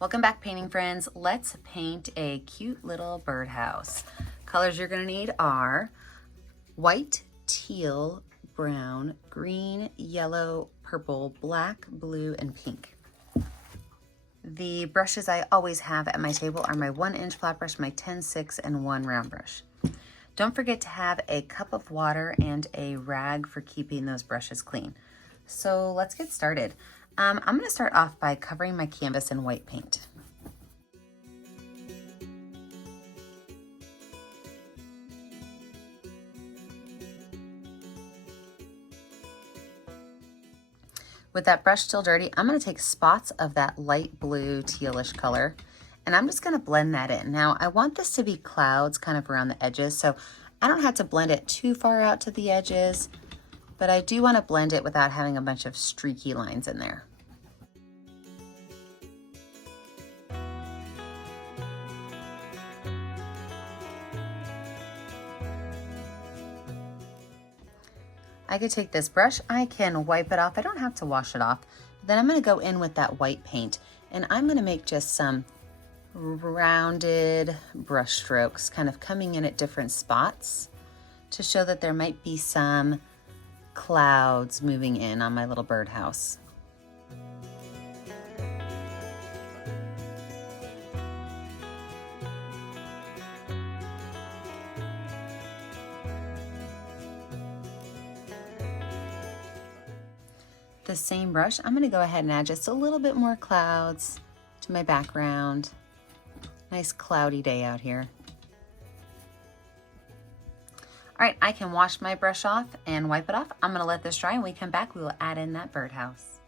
Welcome back, painting friends. Let's paint a cute little birdhouse. Colors you're gonna need are white, teal, brown, green, yellow, purple, black, blue, and pink. The brushes I always have at my table are my 1-inch flat brush, my 10-6, and 1 round brush. Don't forget to have a cup of water and a rag for keeping those brushes clean. So let's get started. I'm going to start off by covering my canvas in white paint. With that brush still dirty, I'm going to take spots of that light blue tealish color, and I'm just going to blend that in. Now, I want this to be clouds kind of around the edges, so I don't have to blend it too far out to the edges, but I do want to blend it without having a bunch of streaky lines in there. I could take this brush, I can wipe it off. I don't have to wash it off. Then I'm going to go in with that white paint, and I'm going to make just some rounded brush strokes, kind of coming in at different spots to show that there might be some clouds moving in on my little birdhouse. The same brush, I'm going to go ahead and add just a little bit more clouds to my background. Nice cloudy day out here. All right, I can wash my brush off and wipe it off. I'm going to let this dry, and when we come back, we will add in that birdhouse.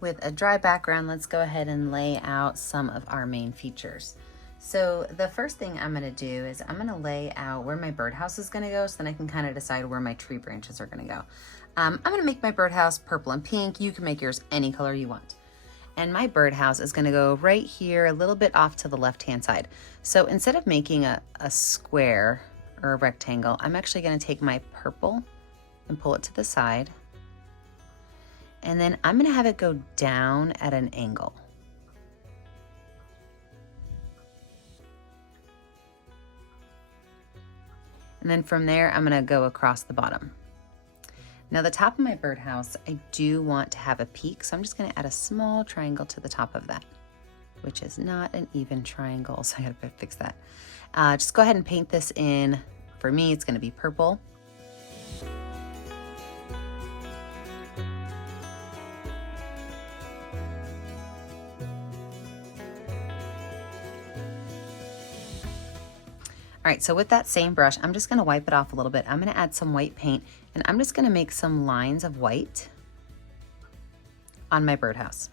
With a dry background, let's go ahead and lay out some of our main features. So the first thing I'm going to do is I'm going to lay out where my birdhouse is going to go, so then I can kind of decide where my tree branches are going to go. I'm going to make my birdhouse purple and pink. You can make yours any color you want. And my birdhouse is going to go right here, a little bit off to the left-hand side. So instead of making a square or a rectangle, I'm actually going to take my purple and pull it to the side. And then I'm going to have it go down at an angle. And then from there, I'm going to go across the bottom. Now the top of my birdhouse, I do want to have a peak, so I'm just going to add a small triangle to the top of that, which is not an even triangle, so I got to fix that. Just go ahead and paint this in. For me, it's going to be purple. All right, so with that same brush, I'm just going to wipe it off a little bit. I'm going to add some white paint, and I'm just going to make some lines of white on my birdhouse.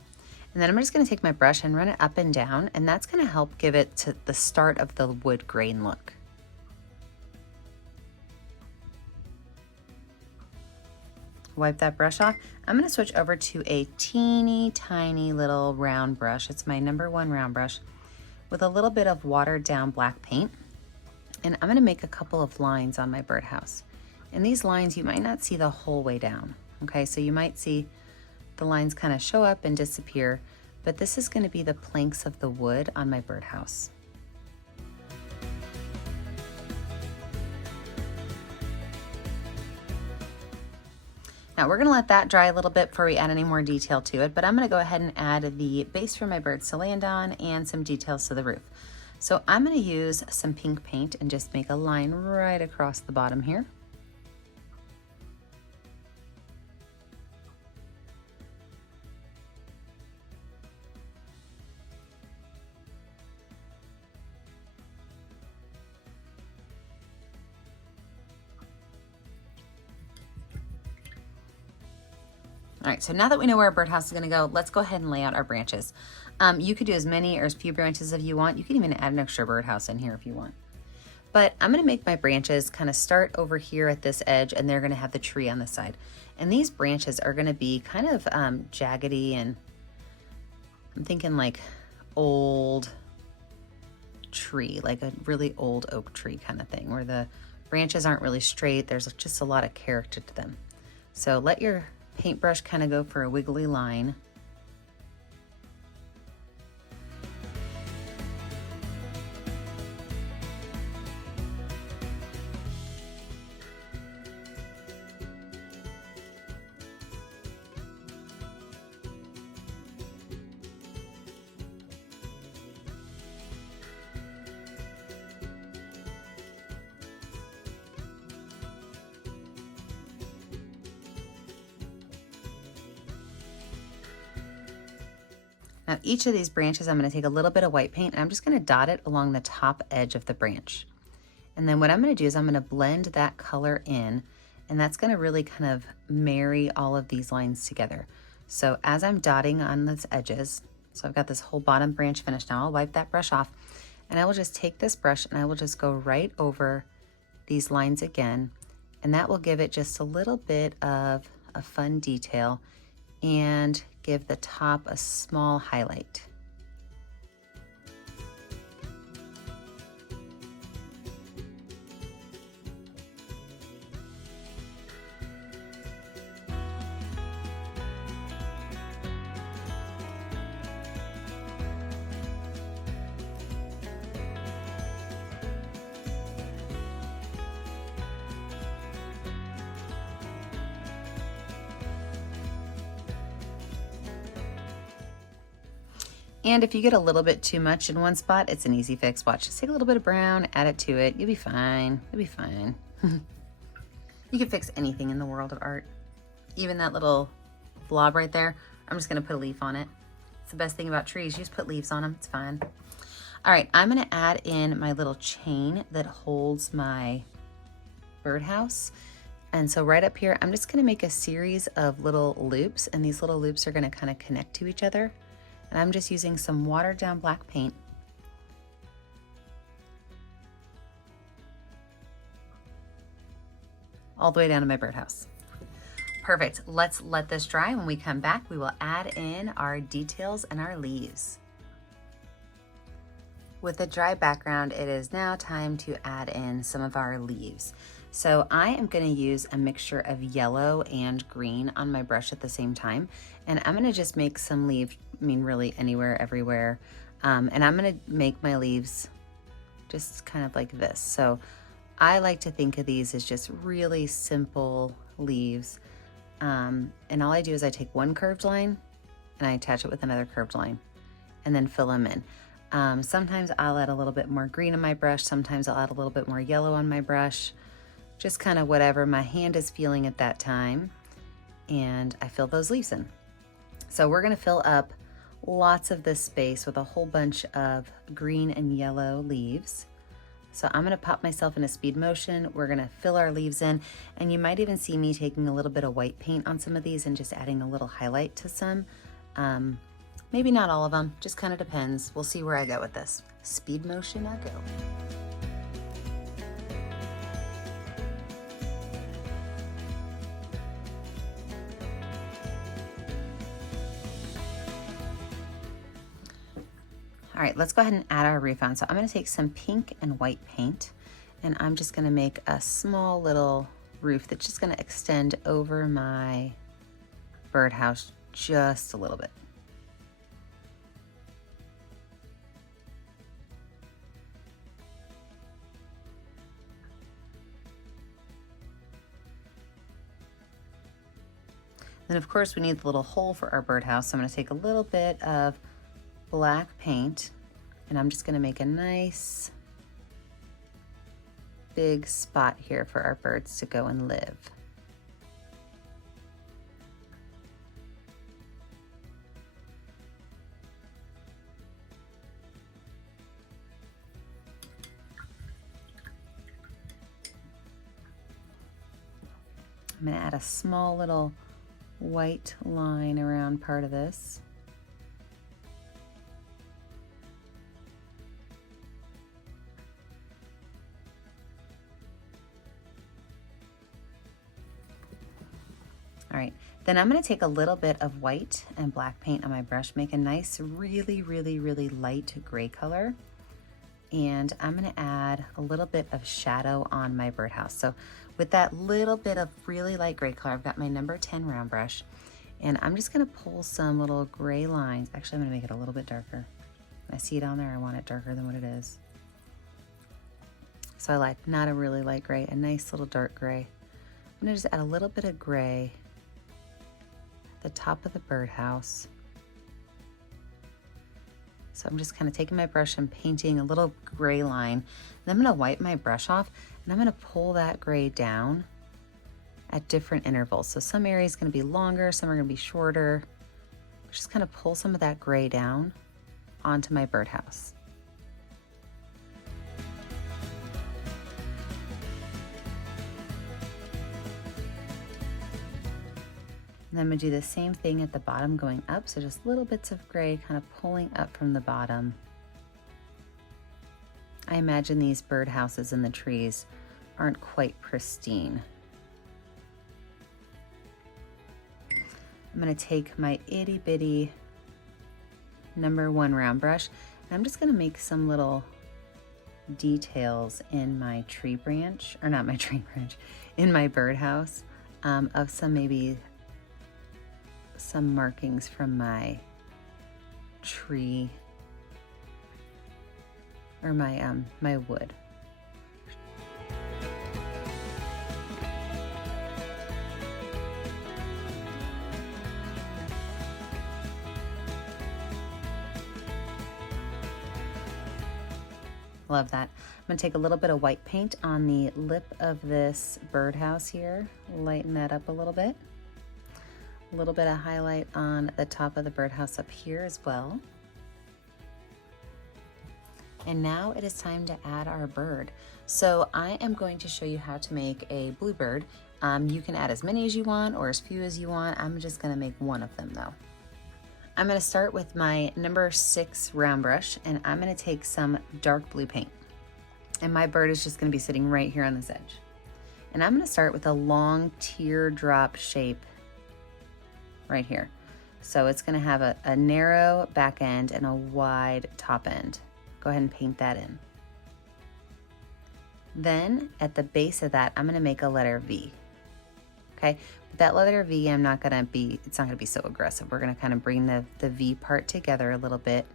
And then I'm just going to take my brush and run it up and down, and that's going to help give it to the start of the wood grain look. Wipe that brush off. I'm going to switch over to a teeny tiny little round brush. It's my #1 round brush with a little bit of watered down black paint. And I'm going to make a couple of lines on my birdhouse. And these lines, you might not see the whole way down. Okay, so you might see the lines kind of show up and disappear, but this is going to be the planks of the wood on my birdhouse. Now we're going to let that dry a little bit before we add any more detail to it, but I'm going to go ahead and add the base for my birds to land on and some details to the roof. So I'm going to use some pink paint and just make a line right across the bottom here. All right, so now that we know where our birdhouse is going to go, let's go ahead and lay out our branches. You could do as many or as few branches as you want. You can even add an extra birdhouse in here if you want. But I'm going to make my branches kind of start over here at this edge, and they're going to have the tree on the side. And these branches are going to be kind of jaggedy, and I'm thinking like old tree, like a really old oak tree kind of thing, where the branches aren't really straight. There's just a lot of character to them. So let your paintbrush kind of go for a wiggly line. Now each of these branches, I'm going to take a little bit of white paint and I'm just going to dot it along the top edge of the branch. And then what I'm going to do is I'm going to blend that color in, and that's going to really kind of marry all of these lines together. So as I'm dotting on those edges, so I've got this whole bottom branch finished. Now I'll wipe that brush off, and I will just take this brush and I will just go right over these lines again, and that will give it just a little bit of a fun detail and give the top a small highlight. And if you get a little bit too much in one spot, it's an easy fix. Watch, just take a little bit of brown, add it to it. You'll be fine. You'll be fine. You can fix anything in the world of art. Even that little blob right there, I'm just gonna put a leaf on it. It's the best thing about trees. You just put leaves on them, it's fine. All right, I'm gonna add in my little chain that holds my birdhouse. And so right up here, I'm just gonna make a series of little loops, and these little loops are gonna kind of connect to each other. And I'm just using some watered down black paint. All the way down to my birdhouse. Perfect, let's let this dry. When we come back, we will add in our details and our leaves. With a dry background, it is now time to add in some of our leaves. So I am going to use a mixture of yellow and green on my brush at the same time. And I'm going to just make some leaves, I mean really anywhere, everywhere. And I'm going to make my leaves just kind of like this. So I like to think of these as just really simple leaves. And all I do is I take one curved line and I attach it with another curved line and then fill them in. Sometimes I'll add a little bit more green on my brush. Sometimes I'll add a little bit more yellow on my brush. Just kind of whatever my hand is feeling at that time. And I fill those leaves in. So we're going to fill up lots of this space with a whole bunch of green and yellow leaves. So I'm going to pop myself in a speed motion. We're going to fill our leaves in, and you might even see me taking a little bit of white paint on some of these and just adding a little highlight to some. Maybe not all of them, just kind of depends. We'll see where I go with this. Speed motion I go. All right, let's go ahead and add our roof on. So I'm going to take some pink and white paint, and I'm just going to make a small little roof that's just going to extend over my birdhouse just a little bit. Then of course we need the little hole for our birdhouse. So I'm going to take a little bit of black paint, and I'm just going to make a nice big spot here for our birds to go and live. I'm going to add a small little white line around part of this. All right, then I'm going to take a little bit of white and black paint on my brush, make a nice, really, really, really light gray color. And I'm going to add a little bit of shadow on my birdhouse. So with that little bit of really light gray color, I've got my number 10 round brush, and I'm just going to pull some little gray lines. Actually, I'm going to make it a little bit darker. I see it on there. I want it darker than what it is. So I like not a really light gray, a nice little dark gray. I'm going to just add a little bit of gray the top of the birdhouse. So I'm just kind of taking my brush and painting a little gray line. Then I'm going to wipe my brush off, and I'm going to pull that gray down at different intervals. So some areas going to be longer, some are going to be shorter. Just kind of pull some of that gray down onto my birdhouse. And I'm going to do the same thing at the bottom going up, so just little bits of gray kind of pulling up from the bottom. I imagine these birdhouses in the trees aren't quite pristine. I'm going to take my itty bitty #1 round brush, and I'm just going to make some little details in my tree branch, or not my tree branch, in my birdhouse, of maybe some markings from my tree, or my wood. Love that. I'm going to take a little bit of white paint on the lip of this birdhouse here, lighten that up a little bit. A little bit of highlight on the top of the birdhouse up here as well. And now it is time to add our bird. So I am going to show you how to make a bluebird. You can add as many as you want or as few as you want. I'm just going to make one of them though. I'm going to start with my #6 round brush, and I'm going to take some dark blue paint. And my bird is just going to be sitting right here on this edge. And I'm going to start with a long teardrop shape right here. So it's going to have a narrow back end and a wide top end. Go ahead and paint that in. Then at the base of that, I'm going to make a letter V. Okay, but that letter V, it's not going to be so aggressive. We're going to kind of bring the V part together a little bit.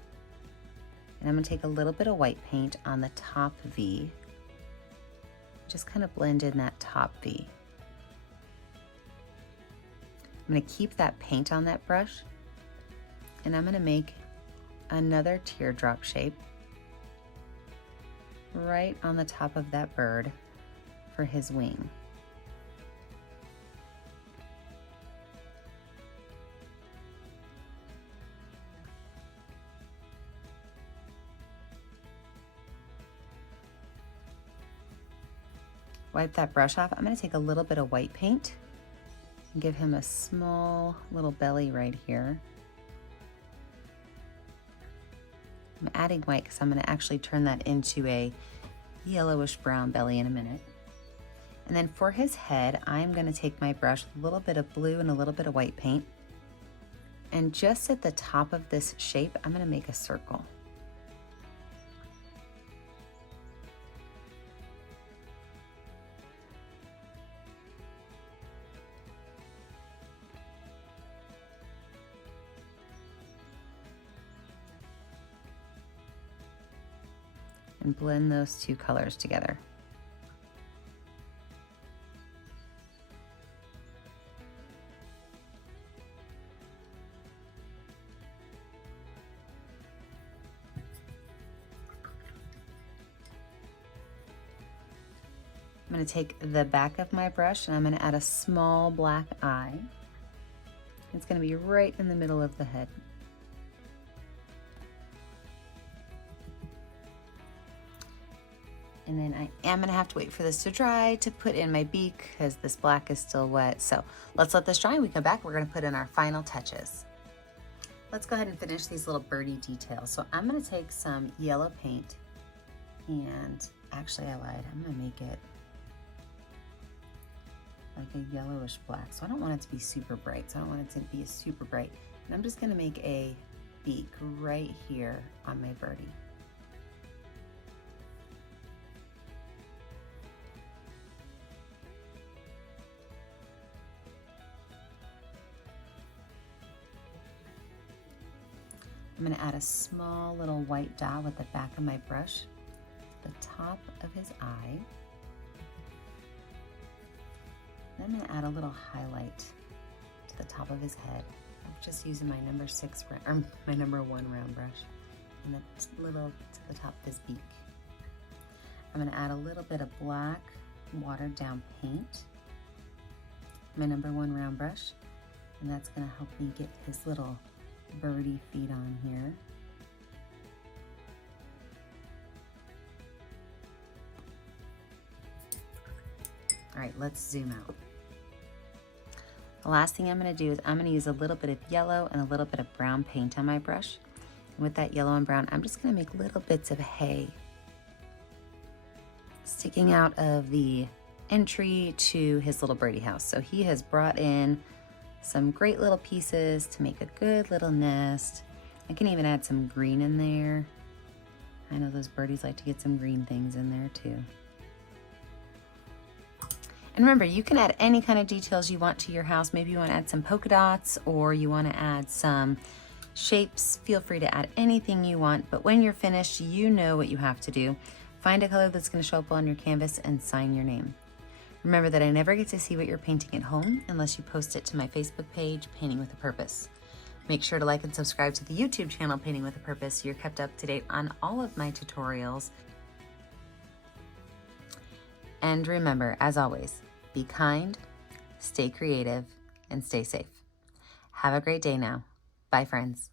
And I'm going to take a little bit of white paint on the top V. Just kind of blend in that top V. I'm going to keep that paint on that brush, and I'm going to make another teardrop shape right on the top of that bird for his wing. Wipe that brush off. I'm going to take a little bit of white paint and give him a small little belly right here. I'm adding white because I'm going to actually turn that into a yellowish brown belly in a minute. And then for his head, I'm going to take my brush with a little bit of blue and a little bit of white paint. And just at the top of this shape, I'm going to make a circle. And blend those two colors together. I'm going to take the back of my brush and I'm going to add a small black eye. It's going to be right in the middle of the head. And then I am going to have to wait for this to dry to put in my beak because this black is still wet. So let's let this dry. When we come back, we're going to put in our final touches. Let's go ahead and finish these little birdie details. So I'm going to take some yellow paint, and actually I lied. I'm going to make it like a yellowish black. So I don't want it to be super bright. So I don't want it to be super bright. And I'm just going to make a beak right here on my birdie. I'm going to add a small little white dot with the back of my brush to the top of his eye. Then I'm going to add a little highlight to the top of his head. I'm just using my my #1 round brush, and that's little to the top of his beak. I'm going to add a little bit of black watered down paint, my #1 round brush, and that's going to help me get his little birdie feet on here. All right, let's zoom out. The last thing I'm going to do is I'm going to use a little bit of yellow and a little bit of brown paint on my brush. And with that yellow and brown, I'm just going to make little bits of hay sticking out of the entry to his little birdie house. So he has brought in some great little pieces to make a good little nest. I can even add some green in there. I know those birdies like to get some green things in there too. And remember, you can add any kind of details you want to your house. Maybe you want to add some polka dots or you want to add some shapes. Feel free to add anything you want, but when you're finished, you know what you have to do. Find a color that's going to show up on your canvas and sign your name. Remember that I never get to see what you're painting at home unless you post it to my Facebook page, Painting with a Purpose. Make sure to like and subscribe to the YouTube channel, Painting with a Purpose, so you're kept up to date on all of my tutorials. And remember, as always, be kind, stay creative, and stay safe. Have a great day now. Bye, friends.